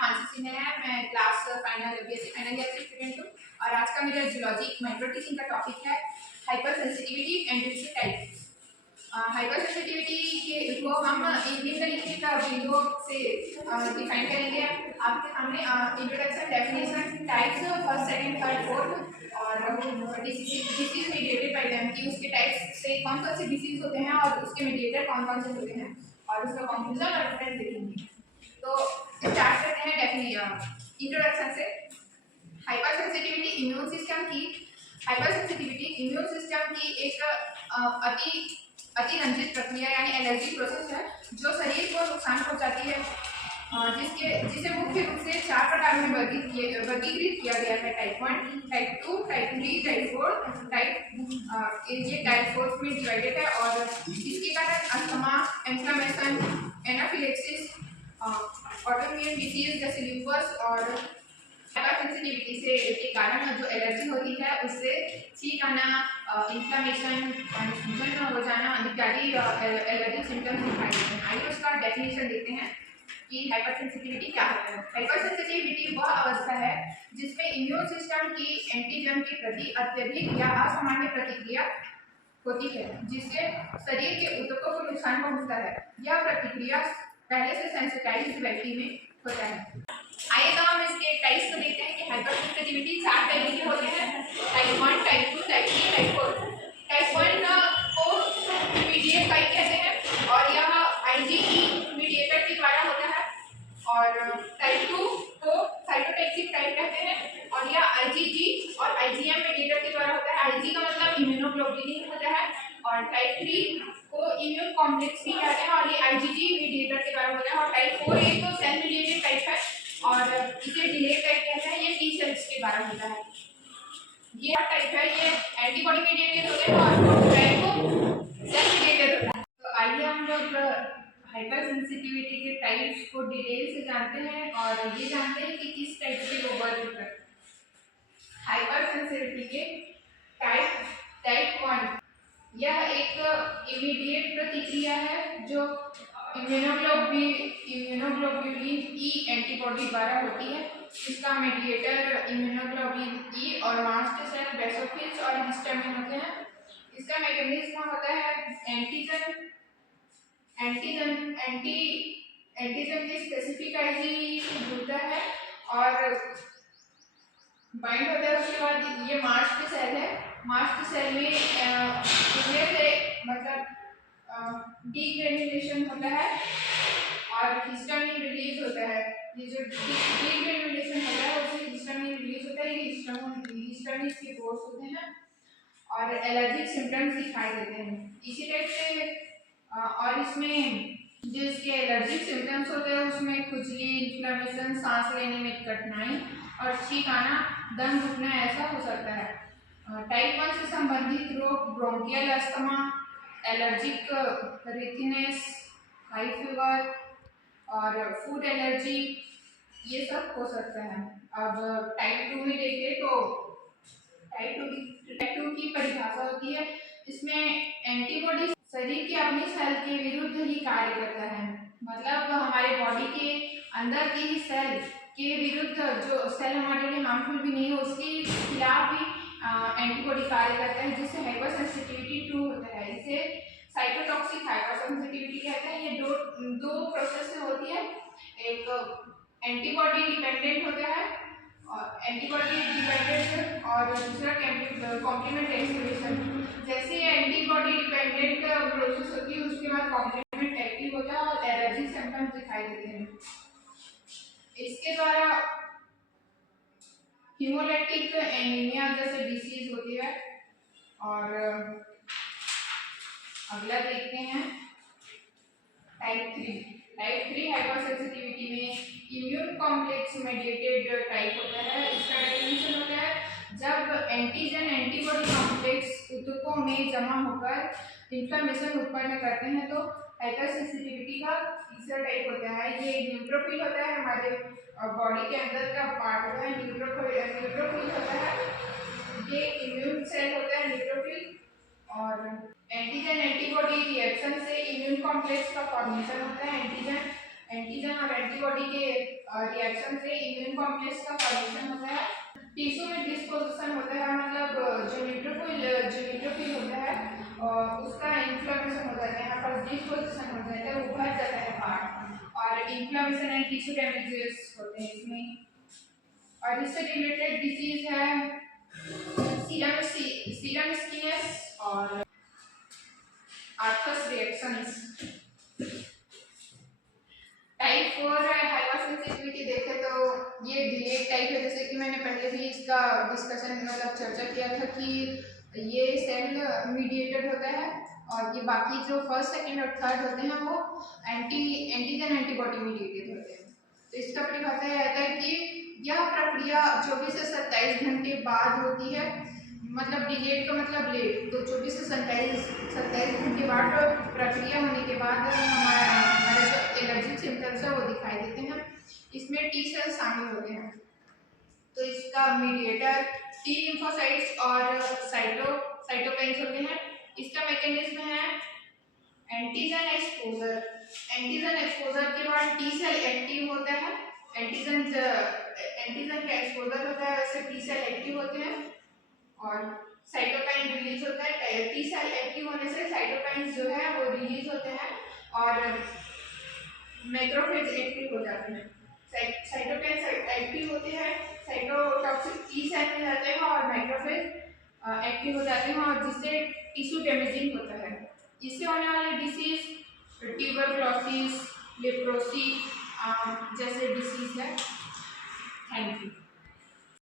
मानसी सिंह है। मैं class final BSc final year की स्टूडेंट हूँ और आज का मेरा जूलॉजी माइक्रो टीचिंग का टॉपिक है hyper sensitivity and its types. Hyper sensitivity के को हम निम्नलिखित बिंदुओं से डिफाइन करेंगे। आपके सामने introduction, definition, types first, second, third, fourth और डिसीज मीडिएटेड बाय देम कि उसके टाइप्स से कौन कौन से डिसीज होते हैं और उसके मीडिएटर कौन कौन से होते हैं और उसका कंक्लूजन और डिफरेंस देखेंगे। तो स्टार्ट करते हैं इंट्रोडक्शन से। हाइपर सेंसिटिविटी इम्यून सिस्टम की हाइपर सेंसिटिविटी इम्यून सिस्टम की एक अतिरंजित प्रक्रिया यानी एलर्जी प्रोसेस है जो शरीर को नुकसान पहुंचाती है, जिसे मुख्य रूप से 4 प्रकार में वर्गीकृत किया गया है। टाइप 1, टाइप 2, टाइप 3, टाइप 4 ये टाइप 4 में डिवाइडेड है और इसके कारण asthma, inflammation, anaphylaxis, autoimmune disease जैसे ल्यूपस और हाइपर सेंसिटिविटी से के कारण जो एलर्जी होती है उससे छींक आना, इन्फ्लेमेशन, सूजन हो जाना इत्यादि एलर्जी सिम्टम्स दिखाई देते हैं। आइए उसका डेफिनेशन देखते हैं कि हाइपर सेंसिटिविटी क्या होता है। हाइपर सेंसिटिविटी वह अवस्था है जिसमें इम्यून सिस्टम की एंटीजन के प्रति अत्यधिक या असामान्य प्रतिक्रिया होती है जिससे शरीर के ऊतकों को नुकसान पहुंचता है। यह प्रतिक्रिया पहले से सेंसिटाइज्ड व्यक्ति में होता है। आइए तो हम इसके टाइप्स को देखते हैं कि हाइपर सेंसिटिविटी 4 टाइप के होते हैं। Type 1, type 2, type 3, type 4। Type 1 को इमीडिएट टाइप कहते हैं और यह आईजीई मीडिएटर के द्वारा होता है और टाइप 2 को साइटोटॉक्सिक टाइप कहते हैं और यह आईजीजी और आईजीएम मीडिएटर के द्वारा होता है। आईजी का मतलब इम्यूनोग्लोबुलिन होता है और टाइप 3 को इम्यून कॉम्प्लेक्स भी कहते हैं और ये आईजीजी मीडिएटर के द्वारा होता है और टाइप 4 एक तो सेल मीडिएटेड टाइप है और इसे डिले टाइप कहते हैं। ये टी सेल्स के द्वारा होता है। ये टाइप है, ये एंटीबॉडी मीडिएटेड होते हैं और टाइप 2 सेल मीडिएटेड होता है। तो आइए हम लोग हाइपर सेंसिटिविटी के टाइप्स को डिटेल से जानते हैं और ये जानते हैं कि किस टाइप से वो वर्क करते हैं। हाइपर सेंसिटिविटी के टाइप 1 यह एक इमीडिएट प्रतिक्रिया है जो इम्यूनोग्लोबुलिन ई एंटीबॉडी द्वारा होती है। इसका मीडिएटर इम्यूनोग्लोबुलिन ई और मास्ट सेल, बेसोफिल्स और हिस्टामिन होते हैं। इसका मैकेनिज्म होता है एंटीजन के स्पेसिफिक आईजी जुड़ता है और बाइंड होता है। उसके बाद ये मास्ट सेल है। मास्ट सेल में इसमें से मतलब डीग्रेनुलेशन होता है और हिस्टामिन रिलीज होता है। ये जो डीग्रेनुलेशन होता है उससे हिस्टामिन रिलीज होता है। ये हिस्टामिन के कोर्स होते हैं और एलर्जिक सिम्टम्स दिखाई देते हैं इसी टाइप से। और इसमें जो इसके एलर्जिक सिम्टम्स होते हैं उसमें खुजली, इन्फ्लेमेशन, सांस लेने में कठिनाई और छींक आना, दम घुटना ऐसा हो सकता है। टाइप 1 से संबंधित रोग bronchial asthma, allergic rhinitis, high fever और फूड एलर्जी ये सब हो सकता है। अब टाइप 2 में देखें तो टाइप 2 की परिभाषा होती है। इसमें एंटीबॉडी शरीर के अपनी सेल के विरुद्ध ही कार्य करता है। मतलब हमारे बॉडी के अंदर की सेल के विरुद्ध जो सेल हमारे लिए हार्मफुल भी नहीं है उसके खिलाफ भी एंटीबॉडी कार्य करता है जिससे हाइपर सेंसिटिविटी 2 होता है। इसे साइटोटॉक्सिक हाइपर सेंसिटिविटी कहते हैं। ये दो प्रोसेस से होती है। एक एंटीबॉडी डिपेंडेंट होता है और एंटीबॉडी डिपेंडेंट और दूसरा कॉम्प्लीमेंट एक्टिवेशन। जैसे एंटीबॉडी डिपेंडेंट प्रोसेस होती है उसके बाद कॉम्प्लीमेंट एक्टिव होता है और एलर्जी सिम्टम्स दिखाई देते हैं। इसके द्वारा हीमोलाइटिक एनीमिया जैसे डिसीज होती है। और अगला देखते हैं टाइप 3 हाइपर सेंसिटिविटी में इम्यून कॉम्प्लेक्स मेडिएटेड टाइप होता है। इसका डेफिनेशन होता है जब एंटीजन एंटीबॉडी कॉम्प्लेक्स ऊतकों में जमा होकर इन्फ्लेमेशन उत्पन्न करते हैं तो हाइपर सेंसिटिविटी का तीसरा टाइप होता है। ये न्यूट्रोफिल होता है, हमारे बॉडी के अंदर का पार्ट होता है। न्यूट्रोफिल होता है, ये इम्यून सेल होता है न्यूट्रोफिल। और एंटीजन एंटीबॉडी रिएक्शन से इम्यून कॉम्प्लेक्स का फॉर्मेशन होता है। एंटीजन और एंटीबॉडी के रिएक्शन से इम्यून कॉम्प्लेक्स का फॉर्मेशन होता है। टिश्यू में डिस्पोजिशन होता है, मतलब जो न्यूट्रोफिल होता है उसका इन्फ्लेमेशन हो जाता है, यहाँ पर डिस्पोजिशन हो जाता है, उभर जाता है पार्ट, और इन्फ्लेमेशन एंड टिश्यू डैमेजेस होते हैं इसमें। और इससे रिलेटेड डिजीज है सीरम स्किनेस और Arthus reactions. Type 4 hyper sensitivity देखे तो ये डिलेड टाइप है, जैसे कि मैंने पहले भी इसका डिस्कशन मतलब चर्चा किया था कि ये सेल मीडिएटेड होता है, और ये बाकी जो फर्स्ट सेकंड और थर्ड होते हैं वो एंटीजन एंटीबॉडी मीडिएटेड होते हैं। तो इसका परिभाषा यह रहता है कि यह प्रक्रिया 24 से 27 घंटे बाद होती है, मतलब डिलेड का मतलब लेट, तो 24 से 27 घंटे बाद प्रक्रिया होने के बाद हमारे जो एलर्जिक सिम्टम्स है वो दिखाई देते हैं। इसमें टी सेल शामिल होते हैं। तो इसका मीडिएटर टी लिम्फोसाइट्स और साइटोकाइन्स होते हैं। इसका मैकेनिज्म है एंटीजन एक्सपोजर। एंटीजन एक्सपोजर के बाद टी सेल एक्टिव होता है, एंटीजन का एक्सपोजर होता है, वैसे टी सेल एक्टिव होते हैं और साइटोकाइन रिलीज होता है। टी सेल एक्टिव होने से साइटोकाइंस जो है वो रिलीज होते हैं और मैक्रोफेज एक्टिव हो जाते हैं। साइटोकाइंस एक्टिव होते हैं, साइटोटॉक्सिक टी सेल में जाते हैं और मैक्रोफेज एक्टिव हो जाते हैं, और जिससे टिश्यू डैमेजिंग होता है। इससे होने वाले डिसीज ट्यूबरक्लोसिस, लेप्रोसी जैसे डिसीज है। Thank you.